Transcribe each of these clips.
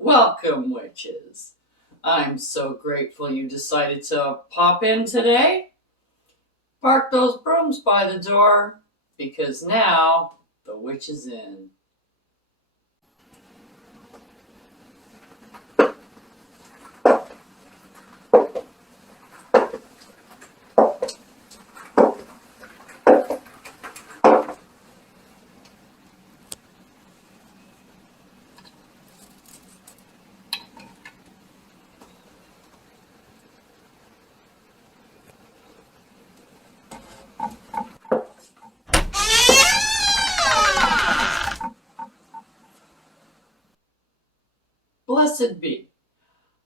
Welcome, witches. I'm so grateful you decided to pop in today. Park those brooms by the door because now the witch is in. Blessed be.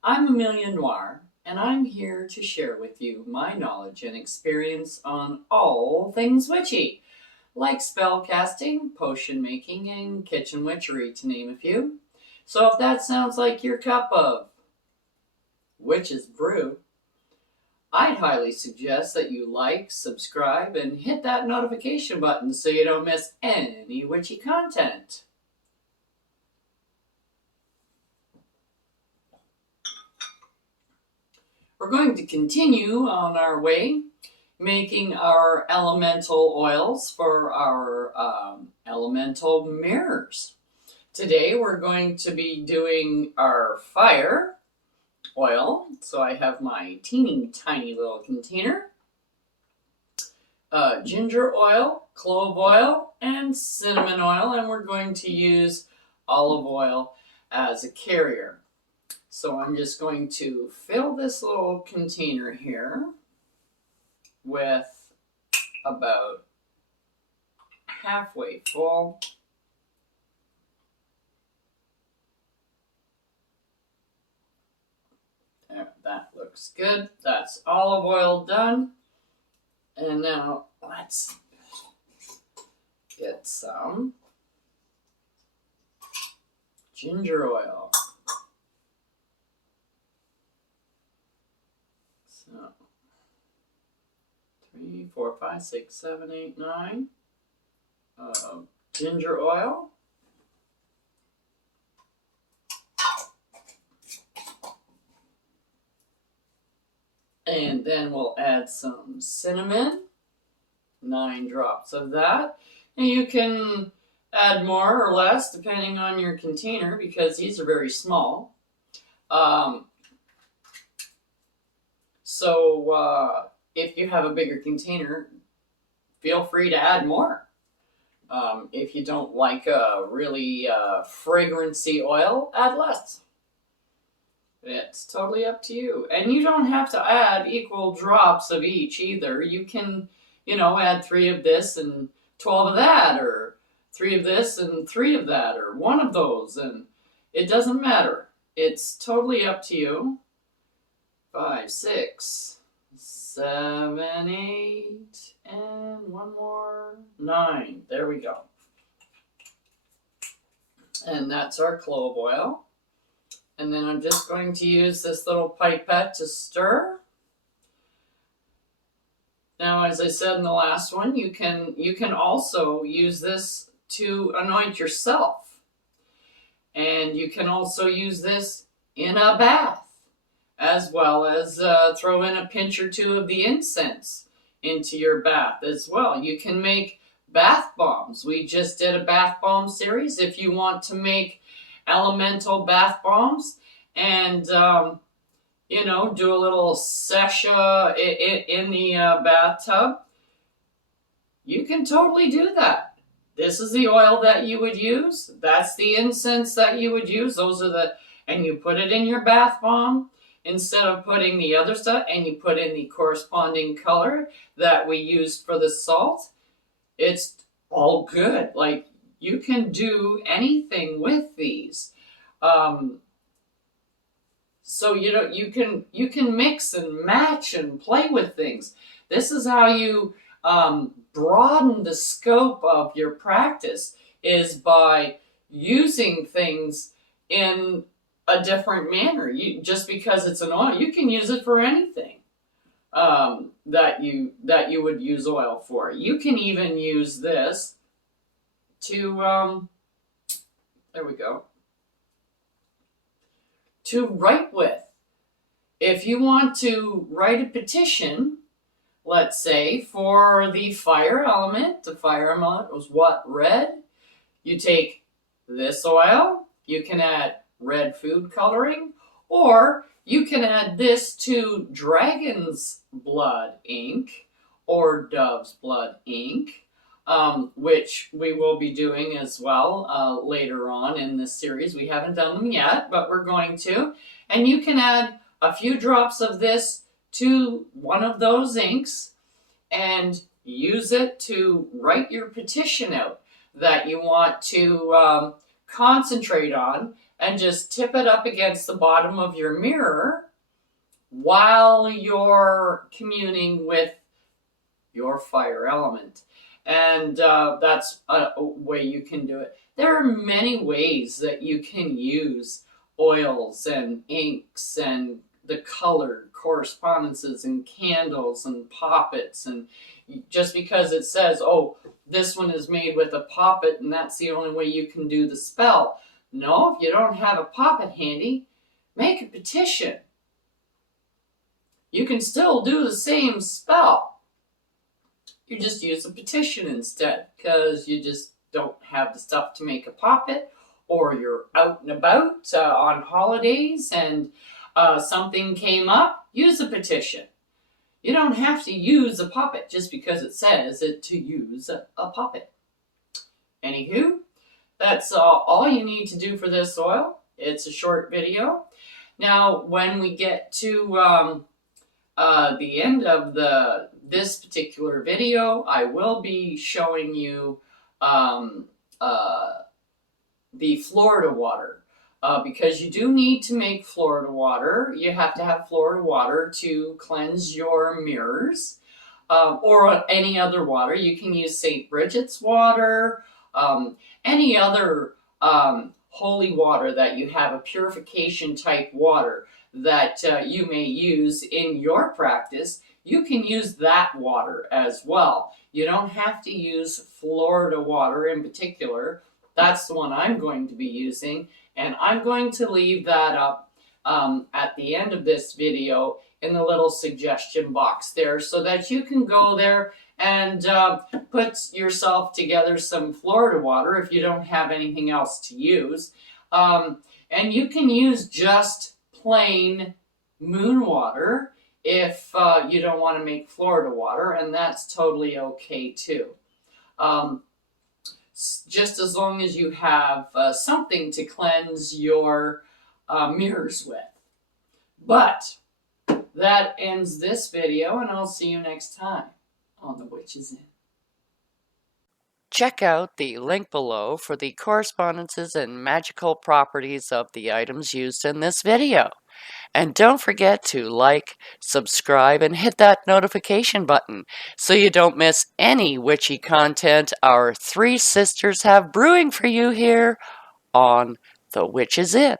I'm Amelia Noir, and I'm here to share with you my knowledge and experience on all things witchy, like spell casting, potion making, and kitchen witchery, to name a few. So if that sounds like your cup of witch's brew, I'd highly suggest that you like, subscribe, and hit that notification button so you don't miss any witchy content. We're going to continue on our way making our elemental oils for our elemental mirrors. Today we're going to be doing our fire oil. So I have my teeny tiny little container, ginger oil, clove oil, and cinnamon oil, and we're going to use olive oil as a carrier. So I'm just going to fill this little container here with about halfway full. There, that looks good. That's olive oil done. And now let's get some ginger oil. So 3, 4, 5, 6, 7, 8, 9 ginger oil. And then we'll add some cinnamon, 9 drops of that. And you can add more or less depending on your container because these are very small. So if you have a bigger container, feel free to add more. If you don't like a really fragrancy oil, add less. It's totally up to you. And you don't have to add equal drops of each either. You can, add 3 of this and 12 of that, or 3 of this and 3 of that, or 1 of those, and it doesn't matter. It's totally up to you. 5, 6, 7, 8, and 1 more, 9. There we go. And that's our clove oil. And then I'm just going to use this little pipette to stir. Now, as I said in the last one, you can also use this to anoint yourself. And you can also use this in a bath, as well as throw in a pinch or 2 of the incense into your bath as well. You can make bath bombs. We just did a bath bomb series. If you want to make elemental bath bombs and do a little session in the bathtub, you can totally do that. This is the oil that you would use. That's the incense that you would use. And you put it in your bath bomb instead of putting the other stuff, and you put in the corresponding color that we used for the salt. It's all good. Like, you can do anything with these. So you can mix and match and play with things. This is how you broaden the scope of your practice, is by using things in a different manner. Just because it's an oil, you can use it for anything that you would use oil for. You can even use this to there we go. to write with. If you want to write a petition, let's say for the fire element was what? Red. You take this oil, you can add red food coloring, or you can add this to dragon's blood ink or dove's blood ink, which we will be doing as well later on in this series. We haven't done them yet, but we're going to. And you can add a few drops of this to one of those inks and use it to write your petition out that you want to concentrate on, and just tip it up against the bottom of your mirror while you're communing with your fire element. And that's a way you can do it. There are many ways that you can use oils and inks and the colored correspondences and candles and poppets. And just because it says, oh, this one is made with a poppet and that's the only way you can do the spell. No, if you don't have a poppet handy, make a petition. You can still do the same spell. You just use a petition instead because you just don't have the stuff to make a poppet, or you're out and about on holidays and something came up, use a petition. You don't have to use a poppet just because it says to use a poppet. Anywho, that's all you need to do for this oil. It's a short video. Now, when we get to the end of this particular video, I will be showing you the Florida water. Because you do need to make Florida water. You have to have Florida water to cleanse your mirrors, or any other water. You can use St. Bridget's water, any other holy water that you have, a purification type water that you may use in your practice. You can use that water as well. You don't have to use Florida water in particular. That's the one I'm going to be using. And I'm going to leave that up at the end of this video in the little suggestion box there so that you can go there and put yourself together some Florida water if you don't have anything else to use. And you can use just plain moon water if you don't want to make Florida water, and that's totally okay too. Just as long as you have something to cleanse your mirrors with. But that ends this video, and I'll see you next time on The Witch's Inn. Check out the link below for the correspondences and magical properties of the items used in this video. And don't forget to like, subscribe, and hit that notification button so you don't miss any witchy content our three sisters have brewing for you here on The Witch's Inn.